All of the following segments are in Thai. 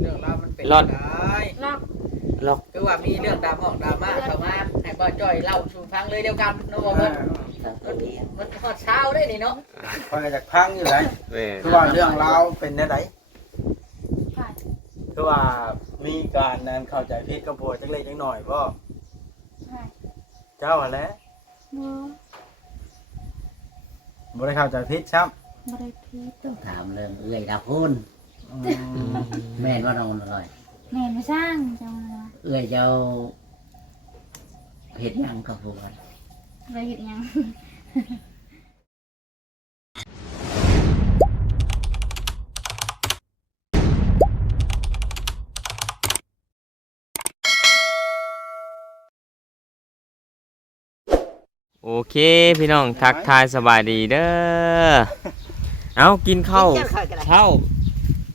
เรื่องราวมันเป็นรอดได้ล็อกล็อกคือว่ามีเรื่องดราม่าดราม่าเข้ามาให้บ่จ้อยเล่าสู่ฟังเลยเดียวกันเนาะบ่เพิ่นมันมันฮอดเช้าได้นี่เนาะคอยจากพังอยู่ไหนแม่คือว่าเรื่องราวเป็นแนวไหนผ่านคือว่ามีการนั้นเข้าใจผิดกับผัวจักเล็กจักหน่อยบ่ใช่เจ้าหั่นแหละบ่บ่ได้เข้าใจผิดซ้ำบ่ได้พีดตัวถามเรื่องเอื้อยดาวพูนอืม แม่นว่าน้องอร่อย แม่มาสร้างจังว่าเอื้อยเจ้าเห็ดหยังกับพวกมันบ่เฮ็ดหยังโอเคพี่น้องทักทายสบายดีเด้อ เอากินข้าวเช้า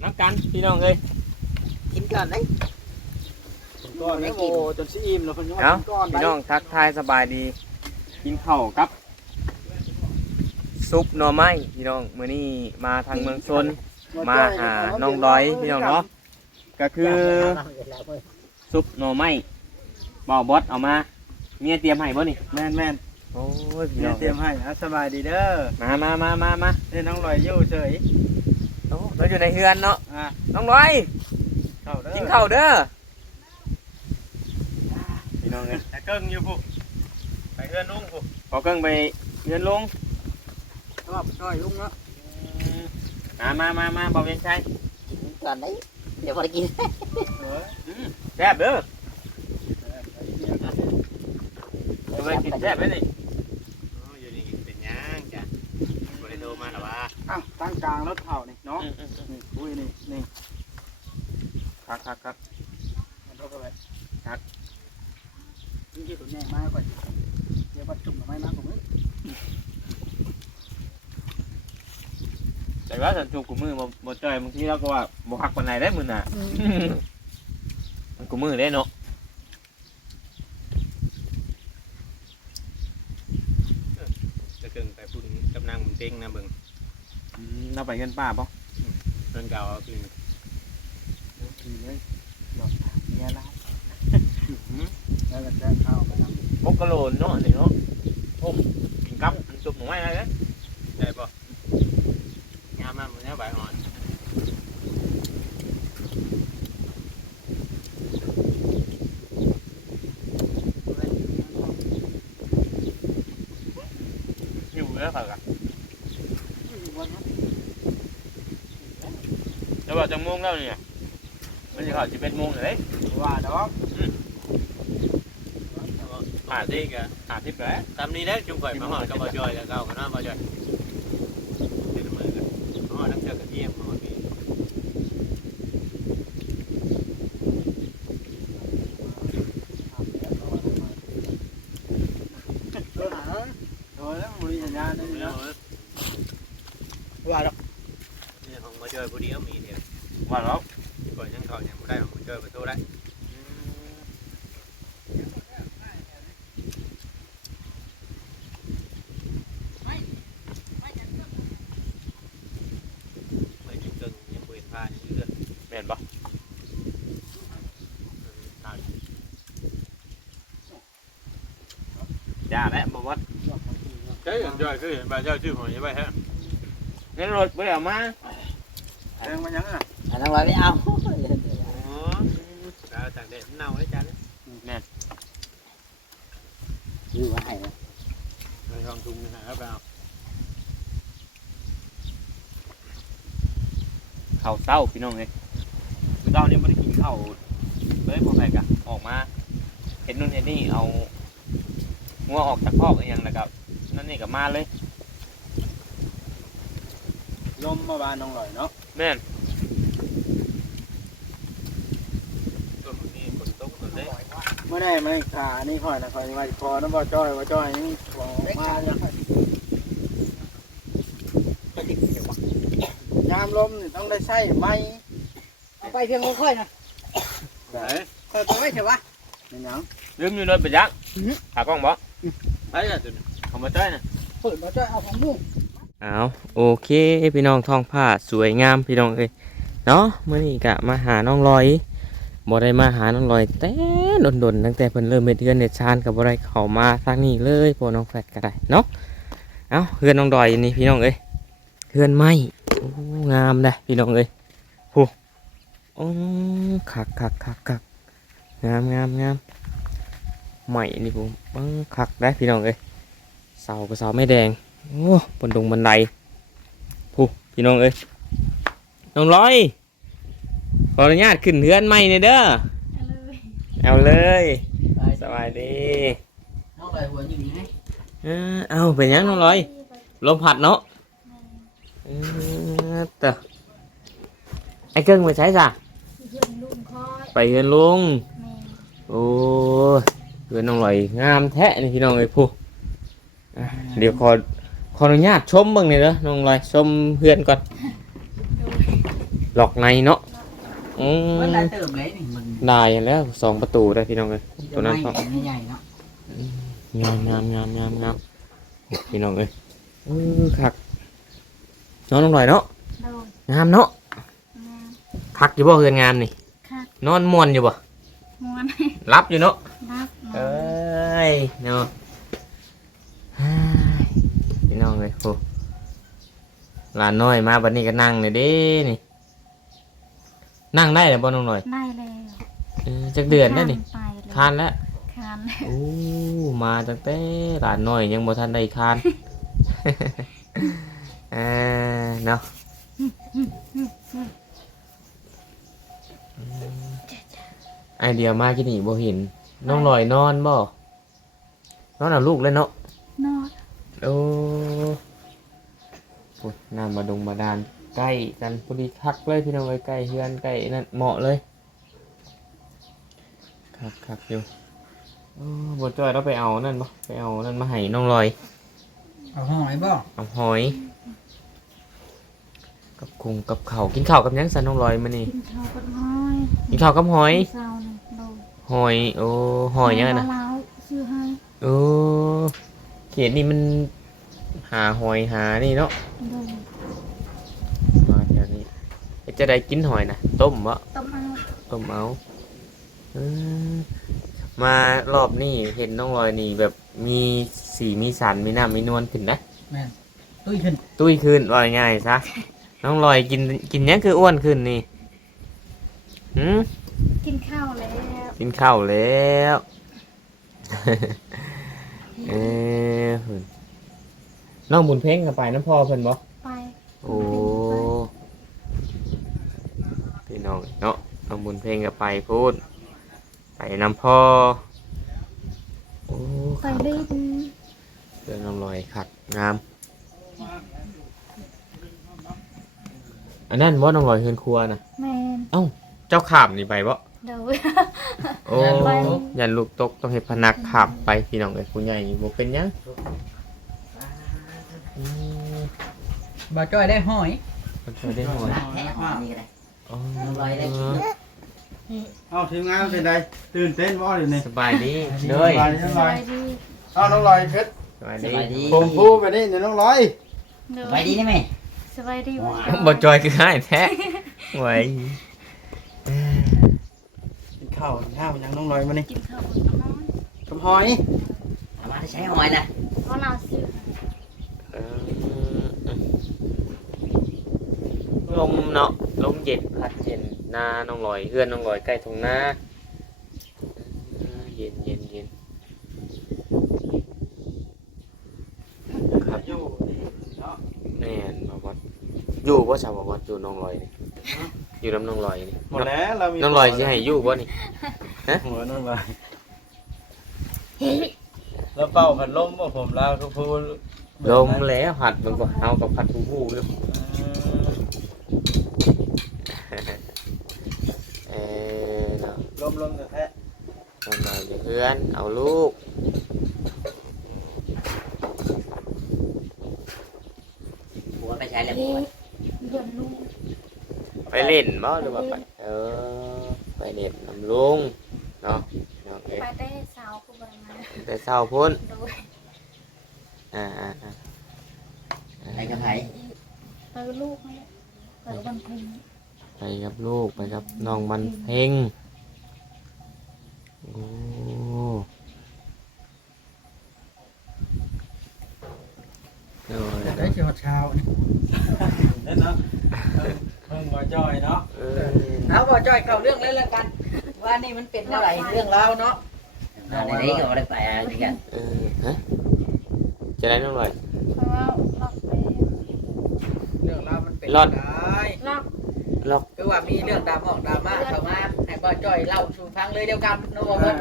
น้ำกันพี่น้องเอ้ยกินก่อนได้ก้อนแล้วโอ้จนสิอิ่มแล้วเพิ่นยังเอาว่าก้อนพี่น้องทักทายสบายดี กินข้าวกับ ซุปหน่อไม้พี่น้องมื้อนี้มาทางเมืองชนมาหาน้องร้อยพี่น้องเนาะก็คือซุปหน่อไม้บ่าวบอสเอามาเมียเตรียมให้บ่นี่แม่นแม่นโอ้ยพี่เดี๋น้ยอวงเตรียมให้นะสบายดีเด้อมามามามามานี่น้องลอยอยู่เฉยโอ้ เราอยู่ในเฮือนเนาะอะน้องร้อยเข้าเด้อกินข้าวเด้อพี่น้องเอ้ยแต่เกิ้งอยู่พุไปเอื้อนลุงพุขอเครื่องไปเฮือนลงชอบจ้อยลุงเนาะมามามามาบ่าวเวียงชัยก่อนได้เดี๋ยวพอได้กินเฮ้ยแซ่บเด้อจะไปกินแซ่บไหมนี่ อยู่นี่เป็นหยังจ้ะบริโดมาหร อวะอ้าวตั้งกลางรถเข่านี่เนาะอืมอืมอืมนี่อุ้ยนี่นี่ครับครับครับมันเท่ากันเลยครับนี่คือตัวแน่มากกว่าเดี๋ยวมาจุ่มหน่อไม้น้ำผมเอ้ยแต่ว่าสันจูกูมือบ่บ่จ่อยบางทีเราก็ว่าบ่ฮักปานใดได้มื้อน่ะมันกูมือได้เนาะจะเกิงไปพุ่นกำนังมึงเต้งนะเบิ่งอืม เราไปเงินป้าบ่เงินเก่าเอาคืนดีเลยหยอดเมียแล้วแล้วก็แจ้งข้าวไปน้ำบกกะโหลนเนาะนี่เนาะโอ้กินกับซุปหน่อไม้อะไรเด้อได้ปะงามมากมึงเนี่ยใบอ่อนหิวเด้อครับอะ จะว่าจังโมงแล้วเนี่ยมันสิเข้า11โมงเลยว่าดอกหาสิกะหาสิบแล้วตามนี้แล้วจุ่มข่อยมาหอดกับบอจอยแล้วเก่ากันนะบอจอยเดี๋ยวมือกันอ๋อน้ำเชื่อกับเยี่ยมมาหอดนี่ ตัวหนาโอ้ยแล้วมีสัญญาณนี่ เดี๋ยว เนาะ ว่าดอก นี่ของบอจอยพอดีก็มีเนี่ย ว่าแล้ว ก่อนยังเขายังไม่ได้ของบอจอยไปโทษได้ไม่จุ่มเกิงยังบริเวณผ้ายังเลือด แม่นบ่ ตาย อย่าแล้วบ่ว่า เฮ้ยจอยคือเห็นบอจอยชื่อผมยังไม่แท้เงินรถบ่ได้เอามาแจ้งมันยังอะอันน้องอร่อยไม่เอาอ๋อแล้วจากเด็ดเน่าได้จ้ะเนี่ยคือว่าให้นะในกองทุนนะครับเราข้าวเช้าพี่น้องเอ้ยคือเราเนี่ยบ่ได้กินข้าวเลยบ่ไปกะออกมาเห็นนู่นเห็นนี่เอางัวออกจากคอกอีหยังแล้วก็ นั่นนี่ก็มาเลย ลมมาบานน้องลอยเนาะแม่นตัวนี้คนตกคนได้เมื่อได้ไม่ขานี่ค่อยนะค่อยมาพอน้ำบ่อจ้อยบ่จ้อยนี่ของมาเนี่ยยามลมนี่ต้องได้ใช้ไม้เอาไปเพียงค่อยๆนะไหนค่อยไปไว้เถอะวะเป็นหยังลืมอยู่รถไปยักหากล้องบ่ไปกันตัวนี้ เอามาจ้อยน่ะเปิดมาจ้อยเอาของมุ่งเอาโอเคพี่น้องท้องผ้าสวยงามพี่น้องเอ้ยเนาะมื้อนี้ก็มาหาน้องลอยบ่ได้มาหาน้องลอยแต่ดนๆตั้งแต่เพิ่นเริ่มเฮ็ดเรือนเฮ็ดชานก็บ่ได้เข้ามาทางนี้เลยพวกน้องแฟดก็ได้เนาะเอ้าเฮือนน้องดอยนี่พี่น้องเอ้ยเฮือนไม้โอ้งามเด้อพี่น้องเอ้ยผู้โอ้คักคักคักคักงามงามงามใหม่นี่ผมบังคักได้อพี่น้องเอ้ย เสาก็เสาไม่แดงโอ้บนดงบันไดผู้พี่น้องเอ้ยน้องลอยขออนุญาตขึ้นเฮือนใหม่เนี่ยเด้อเอาเลยเอาเลยสบายดีน้องเลยหัวอยู่นี่ไหมเอ้อเอาเป็นหยังน้องลอยลมพัดเนาะเออเตอไอ้เกิ้งมาใช้จ้ะเพื่อนลุงคอยไปเฮือนลุงแม่โอ้ยเฮือนน้องลอยงามแท้นี่พี่น้องเอ้ยผู้ อะเดี๋ยวขอขออนุญาตชมเบิ่งหน่อยเด้อน้องลอยชมเฮือนก่อนหลอกในเนาะอืมมันได้เติมเลยนี่มันได้แล้วสองประตูได้พี่น้องเอ้ยตัวนั้นก็ไม่ใหญ่เนาะงามงามงามงามงามพี่น้องเอ้ยเออคักนอนลงหน่อยเนาะโดนงามเนาะงามคักอยู่บ่เฮือนงามนี่คัก นอนม่วนอยู่บ่ม้วนรับอยู่เนาะรับนเออน้ยเนาะเฮ้ย พี่น้องเอ้ยโหหลานน้อยมาบัดนี้ก็นั่งเลยเด้นี่ นั่งได้เลยบ่น้องหน่อยได้แล้วเออจักเดือนได้นี่ไปเลยคานแล้วคานโอ้มาตั้งแต่หลานน้อยยังบ่ทันได้คานเออเนาะไอเดียมากินนี่บ่เห็นน้องลอยนอนบ่นอนเอาลูกเลยเนาะ นอนโอ้โหน้ำมาดงมาดานใกล้กันพอดีคักเลยพี่น้องเอ้ยใกล้เฮือนใกล้นั่นเหมาะเลยคักคักอยู่โอ้บจอยเราไปเอานั่นบ่ไปเอานั่นมาให้น้องลอย เอาห้องไหนบ่เอาหอย กับคุงกับเข่าวกินข้าวกับหยังสันน้องลอยมานี่กินข้าวกับน้อยกินข้าวกับหอยเศร้าหนึ่งโดนหอยโอ้หอยยังไงนะแม่ว่าเราซื้อให้โอ้ เขียนนี่มันหาหอยหานี่เนาะโดนมาแถวนี้เอ๊ะจะได้กินหอยนะต้มวะต้มเอาต้มเอาเออมารอบนี้เห็นน้องลอยนี่แบบมีสีมีสันมีน้ำมีนวลขึ้นนะตุ้ยขึ้นตุ้ยขึ้นว่าง่ายๆซะ น้องลอยกินกินหยังคืออ้วนขึ้นนี่หืมกินข้าวแล้วกินข้าวแล้ว เออเพิ่นน้องบุญเพ่งกับไปน้ำพ่อเพิ่นบ่ไปโอ้พี่น้องเนาะน้องบุญเพ่งกับไปพูดไปน้ำพ่อโอ้ไปเล่นเดินน้องลอยขัดงาม อันนั้นว่าน้องลอยเฮือนครัวนะแมนเจ้าขามนี่ไปบ่ เดยวโอ้ยันลูกตกต้องเห็ดพนักขามไปพี่น้องเอ้ยผู้ใหญ่นี่บ่เป็นหยังอืมบ่จ้อยได้ห้อยมันช่วยได้หน่อยแท้ห้องนี่ก็ได้อ๋อน้องลอยได้กินเอาทีมงานเป็นไดตื่นเต้นบ่เดี๋ยวนี้สบายดีเลสยบายดีสสบาบายยดีเอาน้องลอยเพชรสบายสดีบายดีผมพูดไปนี่เดี๋ยวน้องลอยเดี๋ยวสบายดีได้ไหมสบายดีบ่บ่จอยคือให้แท้ไว้กิน ข้าวกินข้าวยังน้องลอยมานี่กินข้าวกับน้อยกับหอยเอามาได้ใช้หอยนะเพราะเราซื้อเออลมเนาะลมเย็นพัดเย็นหน้าน้องลอยเฮือนน้องลอยใกล้ทุ่งนาเออเย็นเย็นเย็นครับอยู่เนาะแน่นบ่วัดอยู่บ่ชาวบ่วัดอยู่น้องลอยนี่ อยู่น้ำน้องลอยนี่หมดแล้วเรามีน้องลอยสิให้อยู่บ่นี่หัวน้องลอยแล้วเป่าพัดลมบ่ผมลาวทุกพูดลมแล้วหัดมันก็เฮากับพัดผู้ผู้อยู่เออเนาะลมลมแท้น้องลอยอยู่เพื่อนเอาลูกหัวไปใช้แล้ว เอ๊ะเดี๋ยวลูก ไป เล่นบ่หรือว่าไปเออไปเล่นน้ำลุงเนาะเนาะไปได้สาวกูบ่มาแต่เช้าพุ่นโดยอ่าอ่าอ่าไปกับไผไปกับลูกนี่ไปกับบันเพ็ญโไปกับลูกไปกับน้องมันเพ่งโอ้โอ้ยได้ชิวเช้านี่นั่นเนาะ เพิ่งมาจ้อยเนาะเออเอาบ่จ้อยเข้าเรื่องเลยแล้วกัน ว่านี่มันเป็นอะไรเรื่องราวเนาะในนี้ก็ได้ไปอะไรกันเออฮะจะได้น้องหน่อยเพราะว่าล็อกไปเรื่องราวมันเป็นรอดได้ล็อกล็อกคือว่ามีเรื่องดราม่าดราม่าเข้ามาให้บ่จ้อยเล่าสู่ฟังเลยเดียวกันเนาะบ่เพิ่น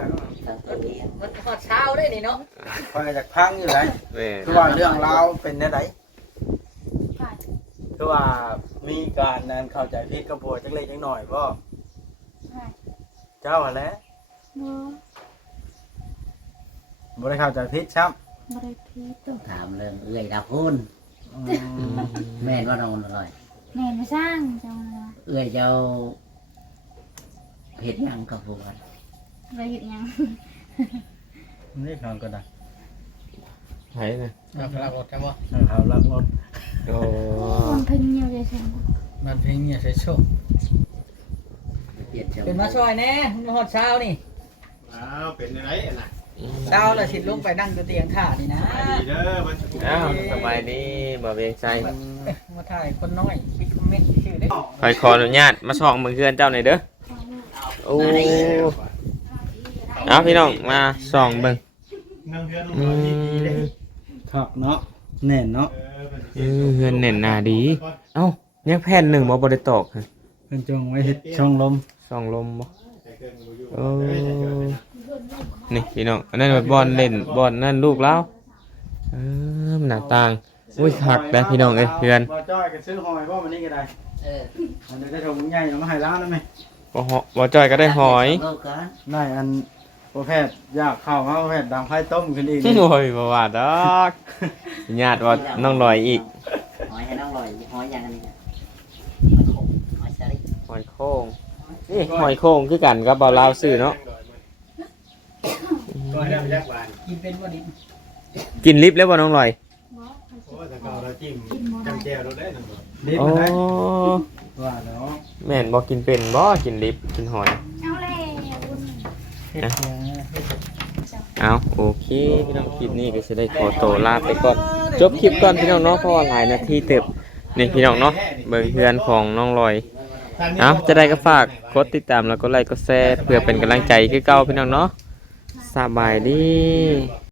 มันฮอดเช้าได้นี่เนาะคอยจากพังอยู่ไหนแม่คือว่าเรื่องราวเป็นแนวไหนผ่านคือว่า มีการนั้นเข้าใจผิดกับผัวจักเล็กจักหน่อยบ่ผ่านเจ้าหั่นแหละบ่บ่ได้เข้าใจผิดครับบ่ได้พีตัวถามเรื่องเอื้อยดาวพูนอือืมมแม่นว่าน้องอร่อย แม่มาสร้างจังว่าเอื้อยเจ้าเห็ดหยังกับผัวบ่เฮ็ดหยังนี่นอนก็ได้ไผนะ เราพลังรถกันบ่ เอาลักรถ โอ้คนเพิ่นเหี่ยวใจฉันมันเพลงเนี่ยใส่โชคเปลี่ยนเจ้าเป็นมาช่วยแน่มันฮอดเช้านี่อ้าวเป็นยังไงน่ะดาวละสิลงไปนั่งอยู่เตียงท่านี่นะดีเด้อมันอ้าวสบายดีบ่เวียงใจมาถ่ายคนน้อยปิดคอมเมนต์ชื่อได้คอยขออนุญาตมาส่องมือเพื่อนเจ้าหน่อยเด้อโอ้เอาพี่น้องมาส่องเบิ่งนั่งเพื่อนอืน้องดีๆเลยมถักเนาะแน่นเนาะ เออเฮือนเน่นหนาดี เอ้ายังแผ่นหนึ่งบ่บ่ได้ตอกฮะเพิ่นจงไว้เฮ็ดช่องลมส่องลมบ่โอ้นี่พี่น้องอันนั้นบอลเล่นบอลนั่นลูกแล้วเออมันหน้าต่างอุ้ยคักแล้วพี่น้องเอ้ยเพื่อนบ่จ้อยก็ซื้อหอยบ่มันนี่ก็ได้เออมันจะได้ถุงใหญ่เอามาให้ร้านได้ไหมบ่เหาะบ่จอยก็ได้หอยโลกก่อนได้อัน ประเภทอยากเข้ามาประเภทดังไพ่ต้มขึ้นอีกโอ้ยบ่ว่าดอกญาติว่าน้องลอยอีกหอยให้น้องลอยหอยอย่างนี้นะหอยสลิดหอยโค้งนี่หอยโค้งคือกันกับเบาลาวซื้อเนาะก็ให้ได้ไปยักหวานกินเป็นบ่ดิกินลิฟต์แล้วบ่น้องลอยบ่โอ้แต่ก็เราจิ้มจำแจวเราได้หนึ่งรีบโอ้มาได้ว่าแล้วแม่นบ่กินเป็นบ่กินลิฟต์กินหอยเอาแล้วบุญ เฮ็ดเอาโอเคพี่น้องคลิปนี้ก็จะได้ขอตัวลาไปก่อน จบคลิปก่อนพี่น้องเนาะเพราะว่าหลายนาทีเต็มนี่พี่น้องเนาะเบิ่งเพื่อนของน้องลอย เอาจะได้ก็ฝากกดติดตามแล้วก็ไลค์ก็แชร์เพื่อเป็นกำลังใจคือเก่าพี่น้องเนาะสบายดี